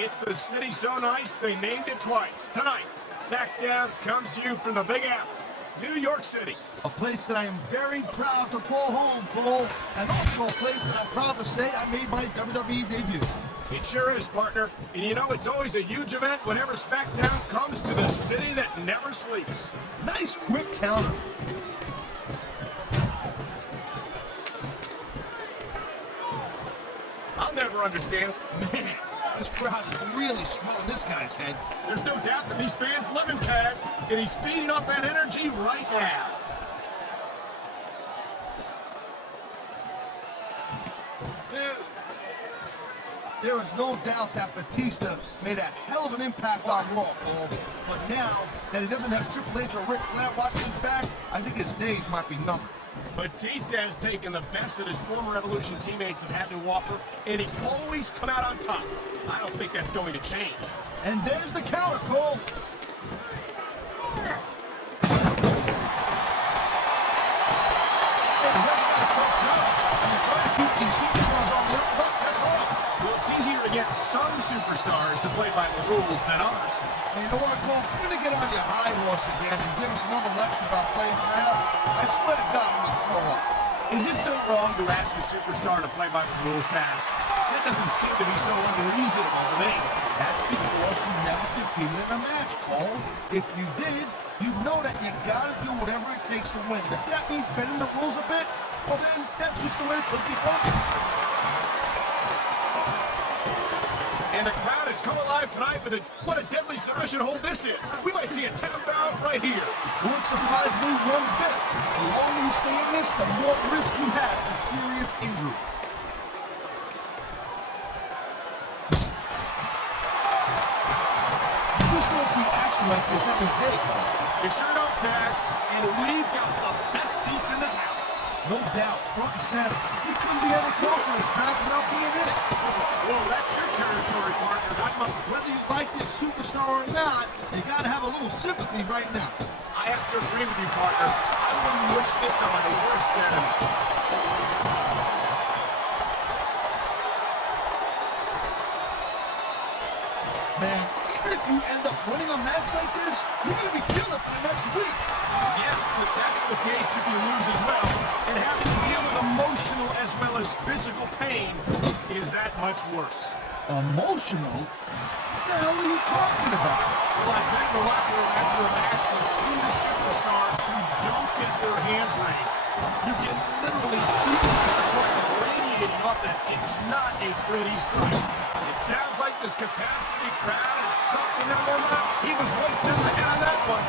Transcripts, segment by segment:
It's the city so nice they named it twice. Tonight, SmackDown comes to you from the Big Apple, New York City. A place that I am very proud to call home, Cole. And also a place that I'm proud to say I made my WWE debut. It sure is, partner. And you know it's always a huge event whenever SmackDown comes to the city that never sleeps. Nice quick counter. I'll never understand. Man, this crowd is really swelling this guy's head. There's no doubt that these fans love him, Taz, and he's feeding off that energy right now. There is no doubt that Batista made a hell of an impact on Raw, Cole. But now that he doesn't have Triple H or Ric Flair watching his back, I think his days might be numbered. Batista has taken the best that his former Evolution teammates have had to offer, and he's always come out on top. I don't think that's going to change. And there's the counter, Cole. Hey, that's not a tough job. You're trying to keep these superstars on the up and up, that's hard. Well, it's easier against some superstars to play by the rules than others. Hey, you know what, Cole? If you're going to get on your high horse again and give us another lecture about playing fair, I swear to God, I'm going to throw up. Is it so wrong to ask a superstar to play by the rules, Taz? That doesn't seem to be so unreasonable to me. That's because you never competed in a match, Cole. If you did, you'd know that you gotta do whatever it takes to win. If that means bending the rules a bit, well then, that's just the way the cookie crumbles. And the crowd has come alive tonight with what a deadly submission hold this is. We might see a tap out right here. Won't surprise me one bit. The longer you stay in this, the more risk you have for serious injury. You just don't see action like this every day, Cole. You sure don't, Taz. And we've got the best seats in the house. No doubt, front and center. You couldn't be any closer to this match without being in it. Whoa, that's your territory, partner, not mine. Whether you like this superstar or not, you gotta have a little sympathy right now. I have to agree with you, partner. I wouldn't wish this on my worst enemy. Man, even if you end up winning a match like this, you're gonna be feeling for the next week. Yes, but that's the case if you lose as well. And having to deal with emotional as well as physical pain is that much worse. Emotional? What the hell are you talking about? Well, I've been in the locker room after a match and seen the superstars who don't get their hands raised. You can literally feel the disappointment radiating off them. It's not a pretty sight. It sounds like this capacity crowd is something on their mind. He was one step ahead on that one.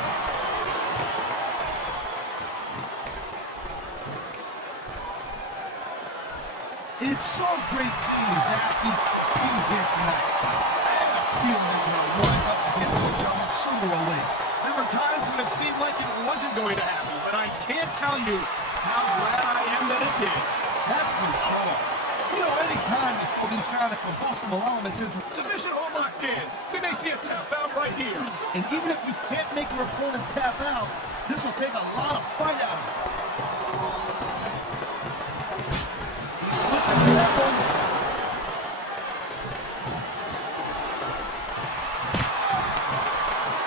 It's so great seeing these athletes compete here tonight. I had a feeling they were gonna wind up against each other sooner or later. There were times when it seemed like it wasn't going to happen, but I can't tell you how glad I am that it did. That's for sure. You know, anytime you throw these kind of combustible elements into Submission all locked in. We may see a tap out right here. and even if you can't make your opponent tap out, this will take a lot of fight out of him. He slipped into that one.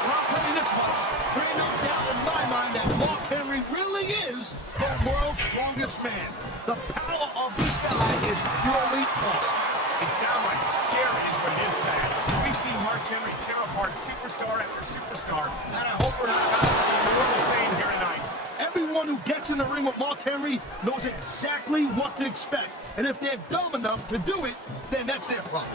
Well, I'll tell you this much. There ain't no doubt in my mind that Mark Henry really is the world's strongest man. The power of this guy is purely awesome. It's downright scary is what it is, Taz. We've seen Mark Henry tear apart superstar after superstar, and I hope we're not about to see more of the same here tonight. Everyone who gets in the ring with Mark Henry knows exactly what to expect. And if they're dumb enough to do it, then that's their problem.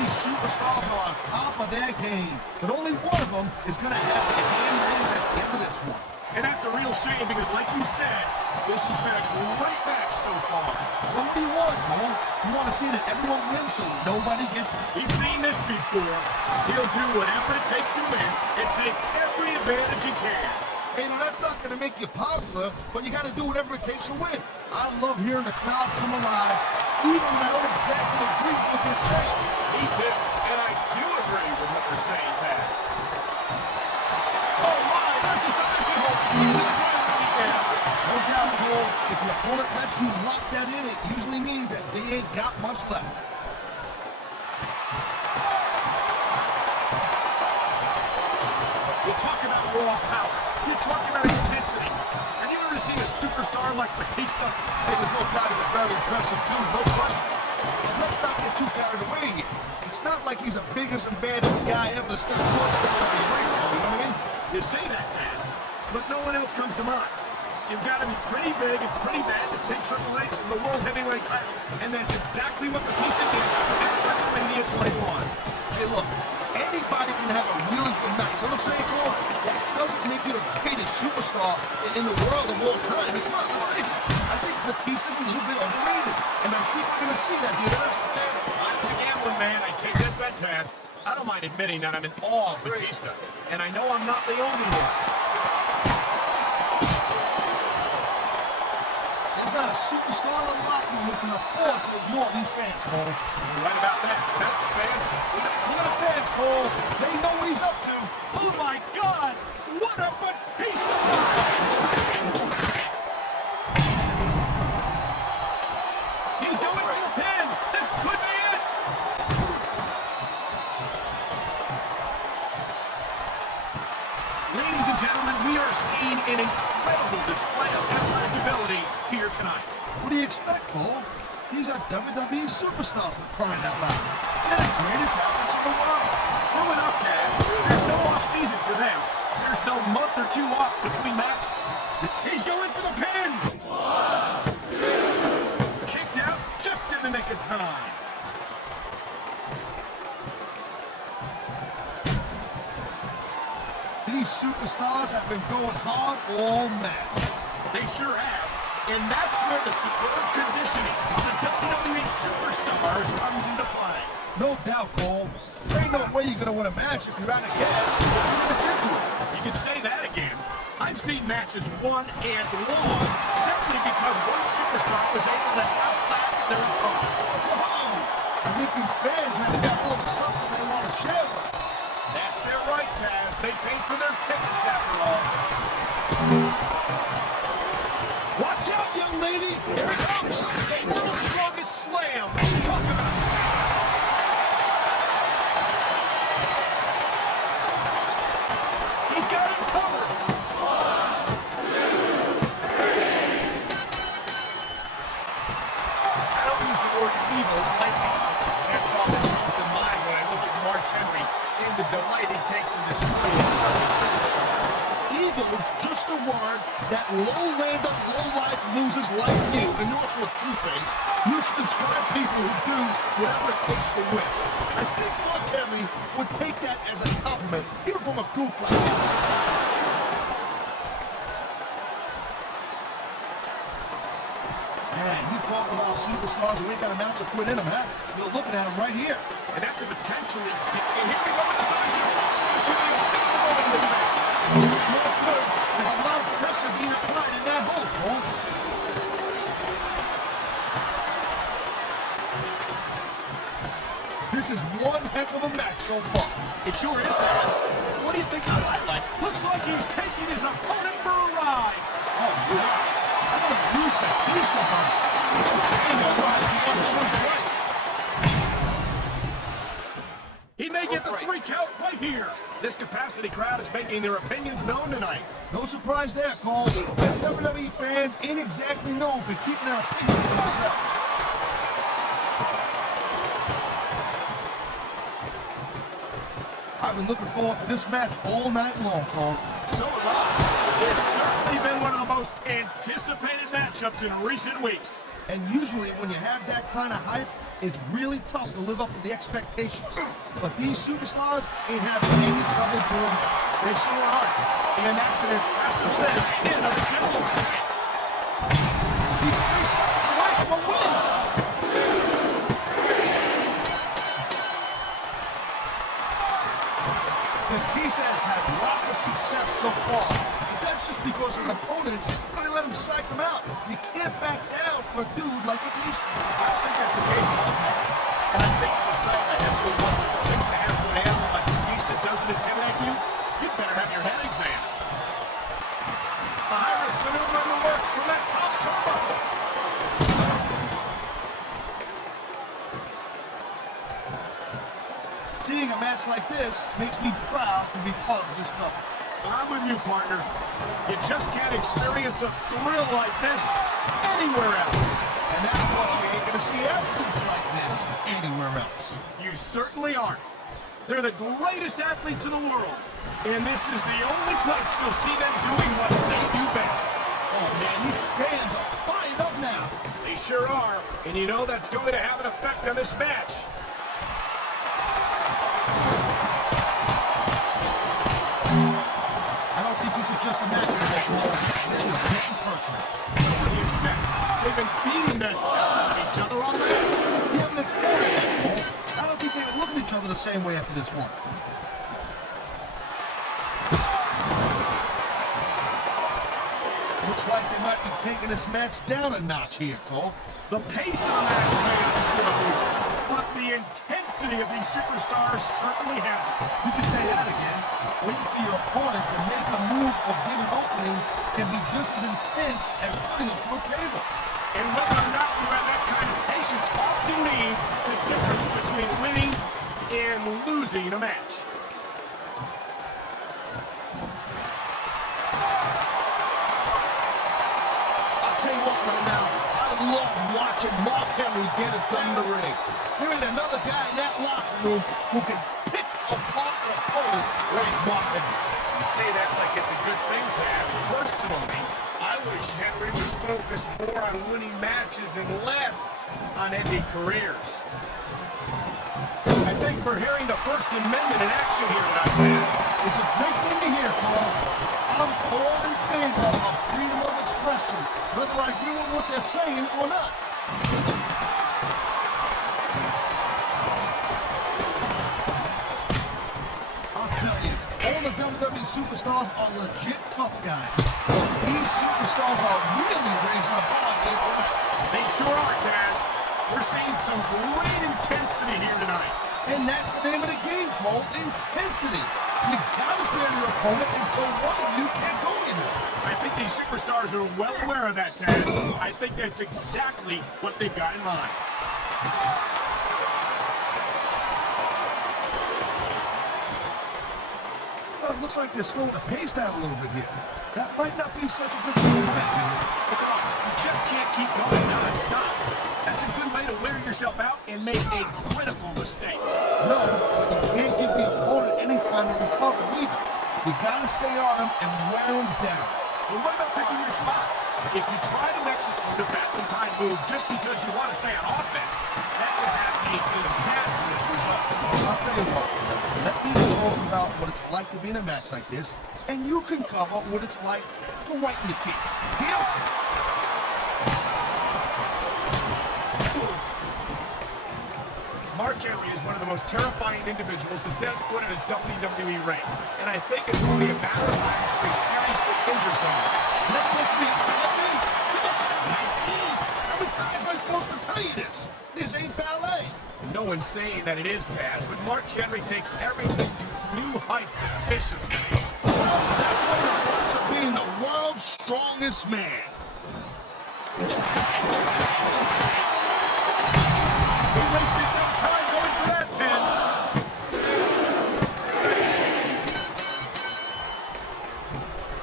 These superstars are on top of their game, but only one of them is going to have their hand raised at the end of this one. And that's a real shame because, like you said, this has been a great match so far. Well, what do you want, Cole? You want to see that everyone wins so nobody gets... We've seen this before. He'll do whatever it takes to win and take every advantage he can. Hey, now that's not going to make you popular, but you got to do whatever it takes to win. I love hearing the crowd come alive, even when I don't exactly agree with what they're saying. Me too, and I do agree with what they're saying, Taz. Oh my, there's the submission hold. He's in the driver's seat now. No doubt, Cole, if you opponent lets you lock that in, it usually means that they ain't got much left. You talk about raw power. You talk about intensity. Have you ever seen a superstar like Batista? Hey, there's no doubt he's a very impressive dude, no question. But let's not get too carried away here. It's not like he's the biggest and baddest guy ever to step foot in the WWE, you know what I mean? You say that, Taz, but no one else comes to mind. You've got to be pretty big and pretty bad to pick Triple H for the World Heavyweight title, and that's exactly what Batista did at WrestleMania 21. Hey, look, anybody can have a really good night. You know what I'm saying, Cole? That doesn't make you the greatest superstar in the world of all time. And come on, let's face it. I think Batista's a little bit overrated, and I think we're going to see that here tonight. I'm a gambling man. I take that bet, Taz. I don't mind admitting that I'm in awe of Batista, and I know I'm not the only one. There's not a superstar in the locker room who can afford to ignore these fans, Cole. You're right about that. The fans. Look at the fans, Cole. They know what he's up to. Oh my God! What a Batista! He's going for the pin. This could be it. Ladies and gentlemen, we are seeing an incredible display of athletic ability here tonight. What do you expect, Cole? These are WWE superstars for crying out loud. They're the greatest athletes in the world. True enough, Taz. There's no off-season for them. There's no month or two off between matches. He's going for the pin. Kicked out just in the nick of time. These superstars have been going hard all match. They sure have. And that's where the superb conditioning of the WWE superstars comes into play. No doubt, Cole. There ain't no way you're going to win a match if you're out of gas. It's into it. You can say that again. I've seen matches won and lost simply because one superstar was able to outlast their opponent. Whoa! I think these fans have got a little something they want to share with us. That's their right, Taz. They paid for their tickets after all. Watch out, young lady! Here it comes! The world's strongest slam. Talk about it. He's got it covered. I don't use the word evil lightly. That's all that comes to mind when I look at Mark Henry and the delight he takes in destroying other superstars. Evil is just a word that low-lander, low-life losers like you, and you're also a two-face, use to describe people who do whatever it takes to win. I think Mark Henry would take that as a compliment, even from a goof like you. Man, you talk about superstars who ain't got an ounce of quit in them, huh? You're looking at them right here. And that's a potentially... Here we go with the size here. There's going to be a big moment in this match. Sure could. There's a lot of pressure being applied in that hole, Cole. This is one heck of a match so far. It sure is, Taz. What do you think of the highlight? Looks like he's taking his opponent for a ride. Oh, yeah. I'm going to use Batista on it. He may get the 3 count right here. This capacity crowd is making their opinions known tonight. No surprise there, Cole. WWE fans ain't exactly known for keeping their opinions to themselves. I've been looking forward to this match all night long, Cole. So have I. It's certainly been one of the most anticipated matchups in recent weeks. And usually when you have that kind of hype, it's really tough to live up to the expectations. But these superstars ain't having any trouble doing that. They sure are. And that's an impressive win in and of itself. He's 3 seconds away from a win. Batista has had lots of success so far. But that's just because his opponents really let him psych him out. You can't back down from a dude like Batista. I don't think that's the case at all, Taz. And I think the sight of a heavyweight once at 6.5 foot animal like Batista doesn't intimidate you, you'd better have your head examined. A high-risk maneuver in the works from that top turnbuckle. Seeing a match like this makes me proud to be part of this couple. I'm with you, partner. You just can't experience a thrill like this anywhere else. And that's why we ain't gonna see athletes like this anywhere else. You certainly aren't. They're the greatest athletes in the world. And this is the only place you'll see them doing what they do best. Oh man, these fans are fired up now. They sure are. And you know that's going to have an effect on this match. I don't think this is just a match anymore. This is getting personal. What do you expect? They've been beating the hell out of each other already. Yeah, but it's more than that, Cole. I don't think they would look at each other the same way after this one. Looks like they might be taking this match down a notch here, Cole. The pace of the match may have slowed, but the intensity of these superstars certainly hasn't. You can say that again. Waiting for your opponent to make a move or give an opening can be just as intense as putting them through a table. And whether or not you have that kind of patience often means the difference between winning and losing a match. I'll tell you what right now, I love watching Mark Henry get it done in the ring. There ain't another guy in that locker room who can pick apart an opponent like Mark Henry. You say that like it's a good thing, Taz. Personally, I wish Henry was focused more on winning matches and less on ending careers. I think we're hearing the First Amendment in action here tonight, Taz. It's a great thing to hear, Cole. I'm all in favor of freedom of expression, whether I agree with what they're saying or not. I'll tell you, all the WWE superstars are legit tough guys. These superstars are really raising the bar here tonight. They sure are, Taz. We're seeing some great intensity here tonight. And that's the name of the game, Cole. Intensity. You gotta stay on your opponent until one of you can't go anymore. I think these superstars are well aware of that, Taz. I think that's exactly what they've got in mind. Well, it looks like they're slowing the pace down a little bit here. That might not be such a good thing, in my opinion. Well, come on, you just can't keep going non-stop. That's a good way to wear yourself out and make a critical mistake. No, but you can't give the opponent any time to recover either. You gotta stay on them and wear them down. Well, what about picking your spot? If you try to execute a battling time move just because you want to stay on offense, that will have a disastrous result. I'll tell you what, let me talk about what it's like to be in a match like this, and you can cover what it's like to whiten your teeth. Deal? Mark Henry is one of the most terrifying individuals to set foot in a WWE ring, and I think it's only a matter of time before he seriously injures someone. And that's supposed to be a bad thing? Come on, Mikey! How many times am I supposed to tell you this? This ain't ballet. No one's saying that it is, Taz, but Mark Henry takes everything to new heights ambitiously. Well, that's one of the parts of being the world's strongest man. He wasted no time going for that pin.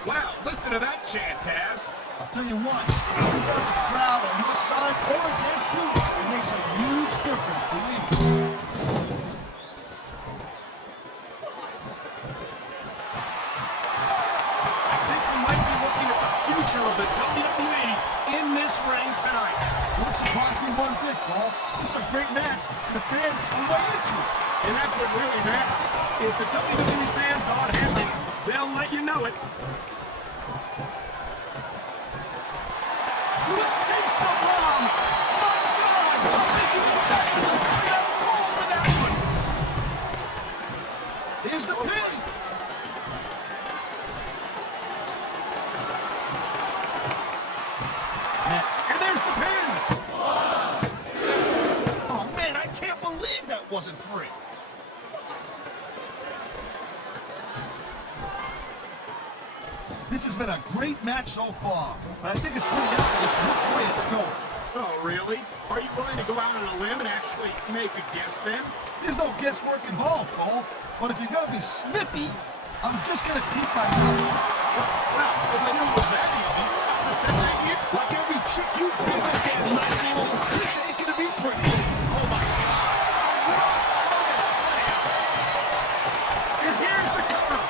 Wow, listen to that chant, Taz. I'll tell you what, you got the crowd on your side or against you, it makes a huge difference, believe me. I think we might be looking at the future of the WWE in this ring tonight. Wouldn't surprise me one bit, Cole. This is a great match, and the fans are way into it. And that's what really matters. If the WWE fans aren't happy, they'll let you know it. Look, taste the bomb! My God! I think you can back this up without goal with that one! Here's the pin. And there's the pin! Oh man, I can't believe that wasn't free. This has been a great match so far, but I think it's pretty obvious which way it's going. Oh, really? Are you willing to go out on a limb and actually make a guess then? There's no guesswork involved, Cole. But if you're gonna be snippy, I'm just gonna keep my mouth shut. Well, if I knew it was that easy, I would have said that here. Like every chick you been with that, Michael, this ain't gonna be pretty. Oh my God! What a slam! And here's the cover.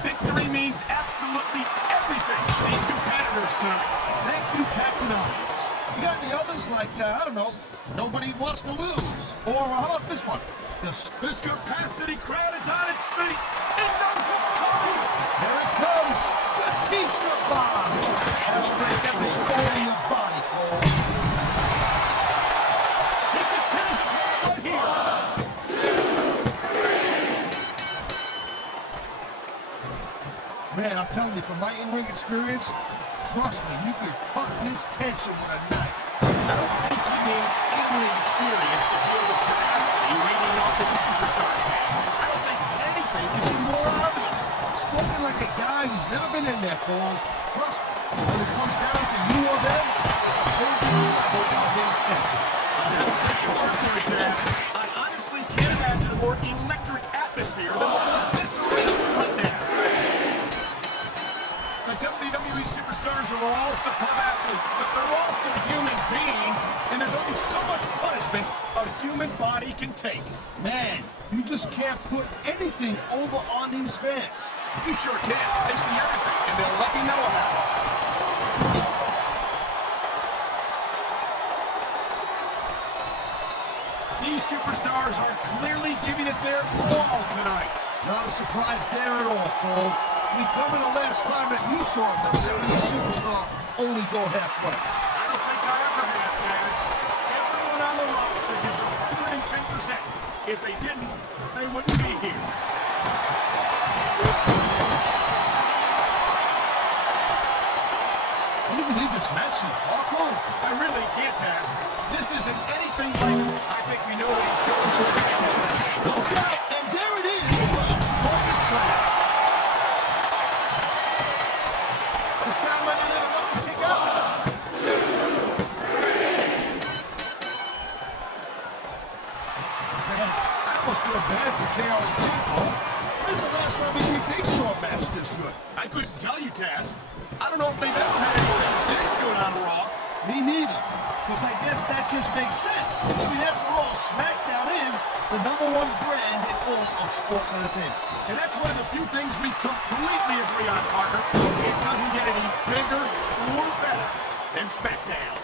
Victory means absolutely everything to these competitors tonight. Thank you, Captain Obvious. You got any others like, I don't know, nobody wants to lose? Or how about this one? This capacity crowd is on its feet. It knows what's coming. Here it comes, Batista bomb. That'll break every bone in your body, Cole. He can finish it right here. Man, I'm telling you, from my in-ring experience, trust me, you could cut this tension with a knife. I don't think you need in-ring experience to deal with tenacity leading off of the superstars match. I don't think anything can be more obvious. Spoken like a guy who's never been in there, Cole. Trust me, when it comes down to you or them, it's a whole different level of intensity. I honestly can't imagine a more electric atmosphere than what was this arena right now. The WWE superstars are all superb athletes, but they're also human beings, and there's only so much punishment a human body can take. Man, you just can't put anything over on these fans. You sure can. They see everything, and they'll let you know about it. These superstars are clearly giving it their all tonight. Not a surprise there at all, Cole. Becoming the last time that you saw the WWE superstar only go halfway. I don't think I ever have, Taz. Everyone on the roster gives 110%. If they didn't, they wouldn't be here. Can you believe this match so far, Cole? I really can't, Taz. This isn't anything like I think we know what he's going to do. No doubt, and there it is, the strongest slam. This guy might not have enough to kick out. Man, I almost feel bad for JR and King, Cole. When's the last time they saw a match this good? I couldn't tell you, Taz. I don't know if they've ever had anything this good on Raw. Me neither, because I guess that just makes sense. I mean, after all, SmackDown is the #1 brand in all of sports entertainment. And that's one of the few things we completely agree on, partner. It doesn't get any bigger or better than SmackDown.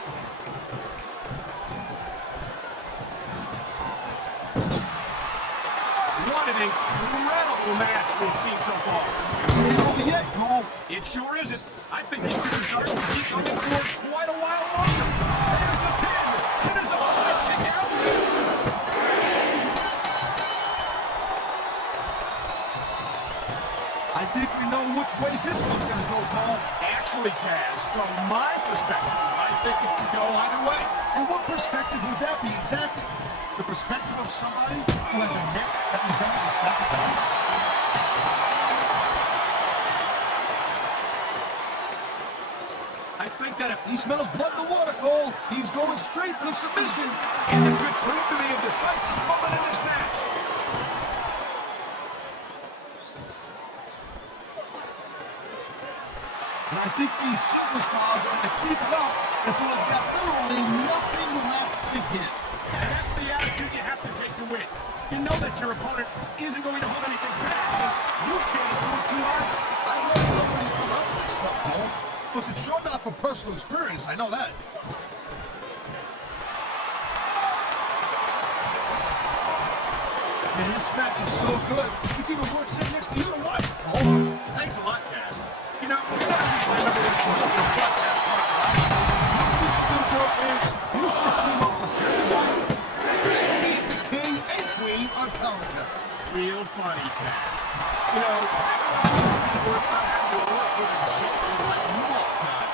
What an incredible match we've seen so far. It ain't over yet, Cole. It sure isn't. I think these superstars will keep coming for quite a while longer. There's the pin. It is a hard kick out. I think we know which way this one's going to go, Cole. Actually, Taz, from my perspective, I think it could go either way. And what perspective would that be exactly? The perspective of somebody who has a neck that resembles a stack of dice? I think that if He smells blood in the water, Cole. He's going straight for the submission. and it could prove to be a decisive moment in this match. And I think these superstars are going to keep it up until they've got literally nothing left to give. And that's the attitude you have to take to win. You know that your opponent isn't going to hold anything back, and you can't do it too hard. I love somebody who come up with this stuff, Cole. Because it's sure not from personal experience, I know that. Man, this match is so good. It's even worth sitting next to you to watch, Cole. Thanks a lot, Taz. You know, you're not usually my number one choice for this podcast partner, right? You should do, girlfriends. You should team up with Jerry Wyatt. And you can be the king and queen on commentary. Real funny, Taz. You know, these people are not having to work with a champion like you all the time.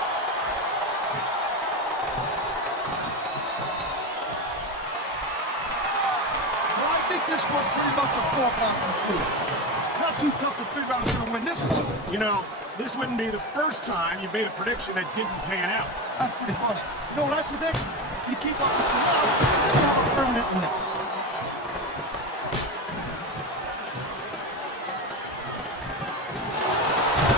Well, I think this was pretty much a foregone conclusion. Not too tough to figure out who's going to win this one. You know, this wouldn't be the first time you've made a prediction that didn't pan out. That's pretty funny. You know what I predict? You keep up with your love, you'll have a permanent win.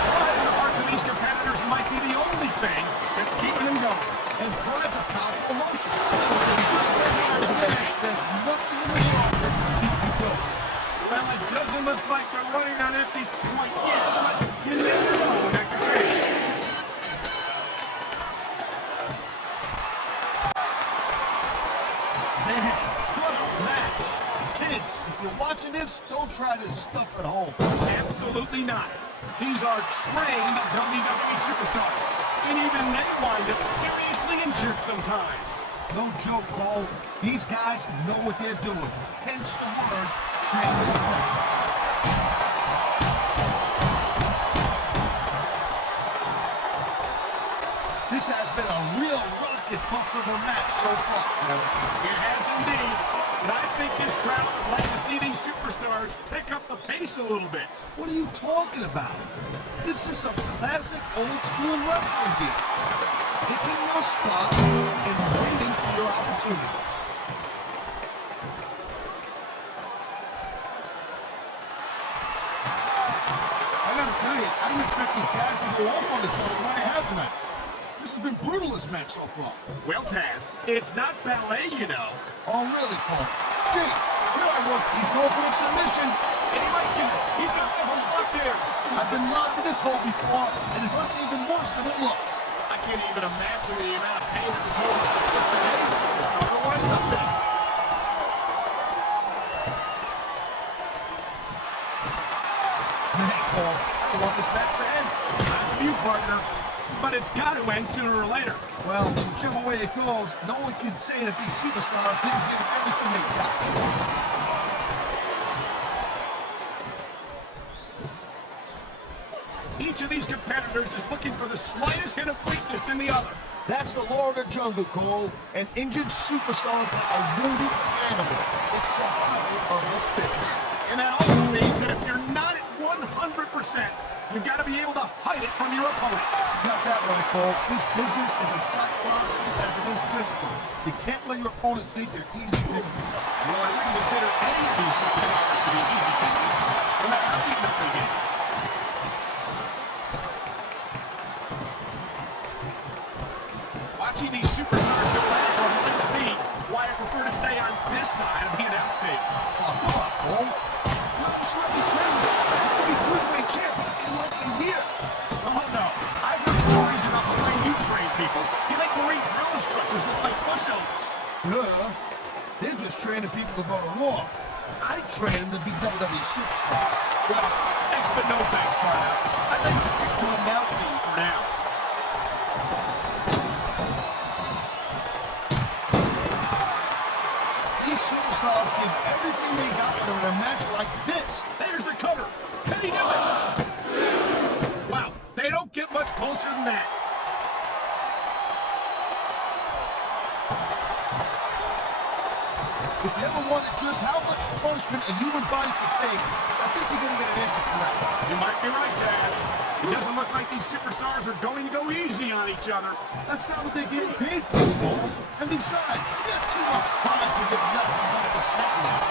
Pride in the hearts of these competitors might be the only thing that's keeping them going. And pride's a powerful emotion. If you just play hard and finish, there's nothing in the world that can keep you going. Well, it doesn't look like they're running on empty quite yet, but you never know when that could change. Man, what a match. Kids, if you're watching this, don't try this stuff at home. Absolutely not. These are trained WWE superstars, and even they wind up seriously injured sometimes. No joke, Cole. These guys know what they're doing. Hence the word, trained professionals. This has been a real rocket bust of a match so far, Cole. It has indeed, but I think this crowd would like to see these superstars pick up the pace a little bit. What are you talking about? This is some classic old school wrestling here. Picking your spot and waiting for your opportunities. I gotta tell you, I didn't expect these guys to go off on each other the way they have tonight. This has been brutal, this match so far. Well, Taz, it's not ballet, you know. Oh, really, Cole? Gee, here I was. He's going for the submission. And he might get it. He's got the whole up there. I've been locked in this hole before, and it hurts even worse than it looks. I can't even imagine the amount of pain that this whole any superstar will wind up in. Man, Cole, I don't want this match to end. Not with you, partner. But it's got to end sooner or later. Well, whichever way it goes, no one can say that these superstars didn't give everything they got. Each of these competitors is looking for the slightest hint of weakness in the other. That's the law of the jungle, Cole. And injured superstars like a wounded animal. It's survival of the fittest. And that also means that if you're not at 100%, you've got to be able to hide it from your opponent. Got that right, Cole. This business is as psychological as it is physical. You can't let your opponent think they're easy to hit. Well, I wouldn't consider any of these superstars to be easy things, no matter how beaten up they get. Watching these superstars go at it reminds me why I prefer to stay on this side of the announce table. Oh, come on, Cole. You just let me train you. You could be cruiserweight champion in like a year. Oh, no. I've heard stories about the way you train people. You make Marine drill instructors look like pushovers. Yeah. They're just training people to go to war. I train them to be WWE superstars. Well, thanks but no thanks, partner. I think I'll stick to announcing for now. These superstars give everything they got when they're in a match like this. There's the cover. Can he do it? Wow, they don't get much closer than that. If you ever wondered just how much punishment a human body can take, I think you're going to get an answer tonight. You might be right, Taz. It doesn't look like these superstars are going to go easy on each other. That's not what they're getting paid for, Cole. And besides, you got too much pride to get less than 100% now.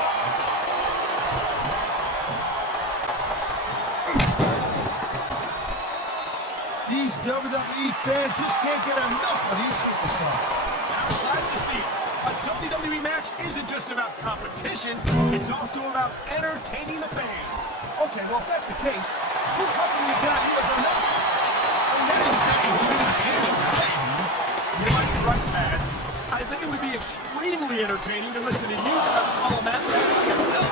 These WWE fans just can't get enough of these superstars. I'm glad to see it. A WWE match isn't just about competition, it's also about entertaining the fans. Okay, well, if that's the case, who probably we got here as an announcer? I mean, that ain't exactly who is entertaining. You might be right, Taz. I think it would be extremely entertaining to listen to you try to call a match like yourself.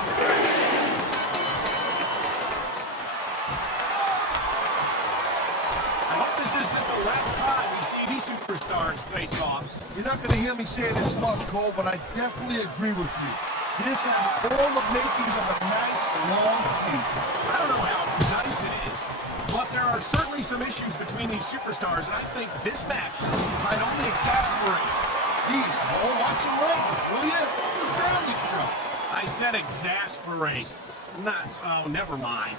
I hope this isn't the last time we see these superstars face off. You're not going to hear me say this much, Cole, but I definitely agree with you. This has all the makings of a nice, long feud. I don't know how nice it is, but there are certainly some issues between these superstars, and I think this match might only exasperate. Please, Cole, watch your language, will you? It's a family show. I I said exasperate. Not, oh, never mind.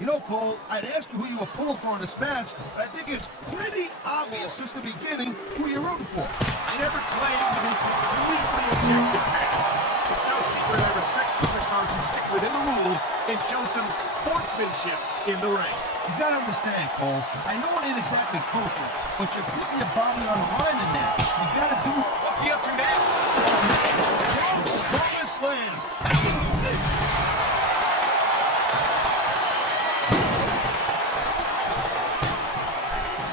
You know, Cole, I'd ask you who you were pulling for in this match, but I think it's pretty obvious since the beginning who you're rooting for. I never claimed to be completely objective, Pat. It's no secret I respect superstars who stick within the rules and show some sportsmanship in the ring. You gotta understand, Cole, I know it ain't exactly kosher, but you're putting your body on the line in there. You gotta do... What's he up to now? Strongest slam. That was vicious.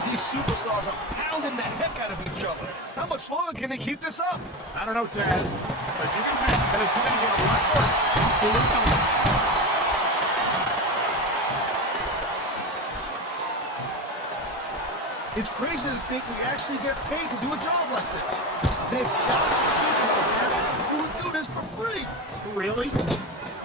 These superstars are pounding the heck out of each other. How much longer can they keep this up? I don't know, Taz, but you can bet that it's going to get a lot worse. Doing something. It's crazy to think we actually get paid to do a job like this. There's thousands of people out there who would do this for free. Really?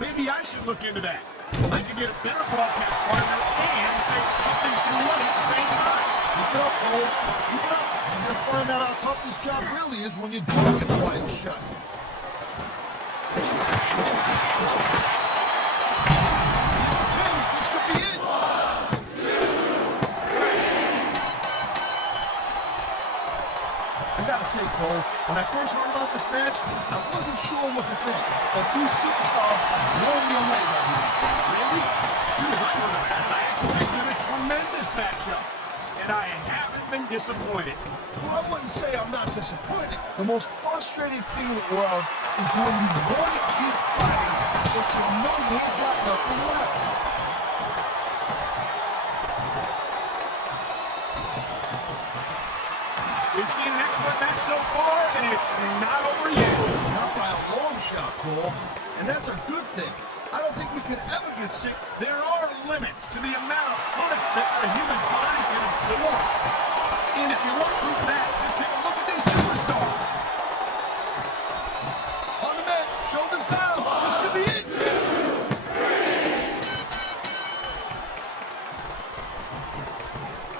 Maybe I should look into that. I could get a better broadcast partner and save the company some money at the same time. Keep it up, Cole. Keep it up. You're gonna find out how tough this job really is when your jaw gets wide shut. Here's the pin. This could be it. I gotta say, Cole, when I first heard about this match, I wasn't sure what to think. But these superstars are blowing me away right here. Really? As soon as I heard about it, I expected a tremendous matchup. And I haven't been disappointed. Well, I wouldn't say I'm not disappointed. The most frustrating thing in the world is when you want to keep fighting, but you know you ain't got nothing left. We've seen an excellent match so far, and it's not over yet. Not by a long shot, Cole. And that's a good thing. I don't think we could ever get sick. There are limits to the amount of punishment that a human body can absorb. And if you want proof of that, just take a look at these superstars. On the mat, shoulders down. This could be it.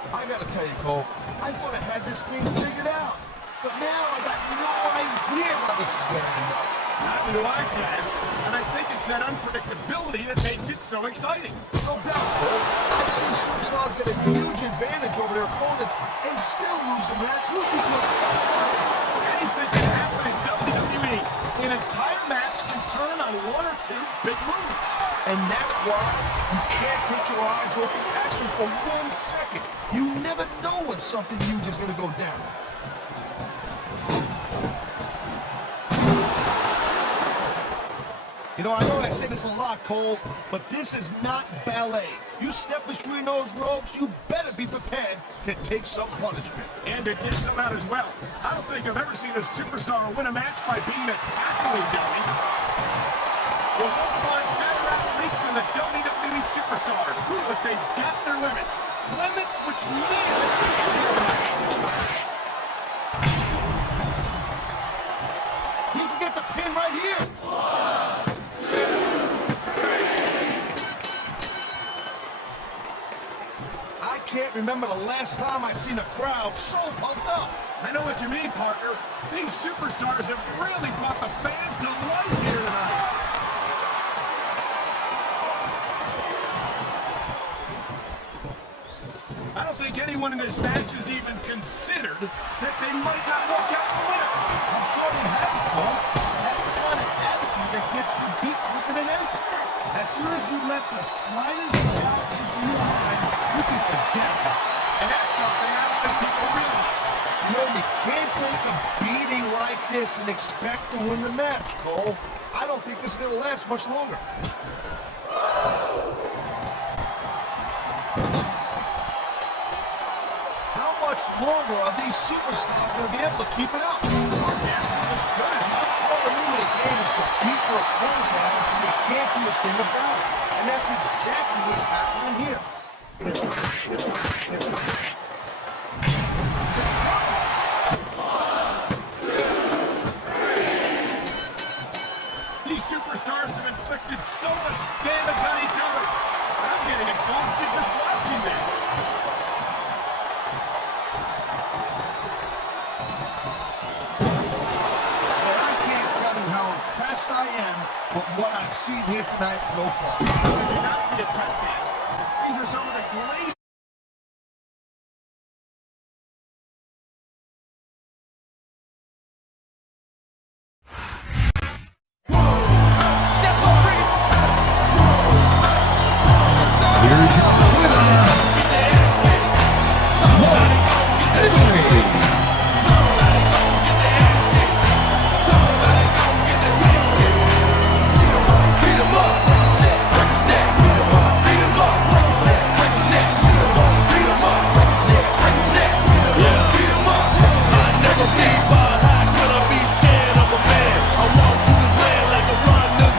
I gotta tell you, Cole, I thought I had this thing figured out. But now I got no idea how this is gonna end up. Not do I, Taz. And I think it's that unpredictability that makes it so exciting. No doubt, Cole. I've seen superstars get a huge advantage over their opponents and still lose the match because they're slow. Anything can happen in WWE. An entire match can turn on one or two big moves. And that's why you can't take your eyes off the action for 1 second. You never know when something huge is going to go down. You know, I know I say this a lot, Cole, but this is not ballet. You step between those ropes, you better be prepared to take some punishment. And to dish some out as well. I don't think I've ever seen a superstar win a match by being a tackling dummy. Well, we'll find better athletes than the WWE superstars, but they've got their limits. Limits which may have He can get the pin right here. I can't remember the last time I seen a crowd so pumped up. I know what you mean, partner. These superstars have really brought the fans to life here tonight. I don't think anyone in this match has even considered that they might not walk out the winner. I'm sure they have it, Cole. That's the kind of attitude that gets you beat quicker than anything. As soon as you let the slightest doubt into your mind, you can forget about it. And that's something I don't think people realize. You know, you can't take a beating like this and expect to win the match, Cole. I don't think this is going to last much longer. How much longer are these superstars going to be able to keep it up? Yes, it's as good as mine. All the name of the game is to beat your opponent down until you can't do a thing about it. And that's exactly what's happening here. These superstars have inflicted so much damage on each other. I'm getting exhausted just watching them. but what I've seen here tonight so far. It did not be a test dance. These are some of the greatest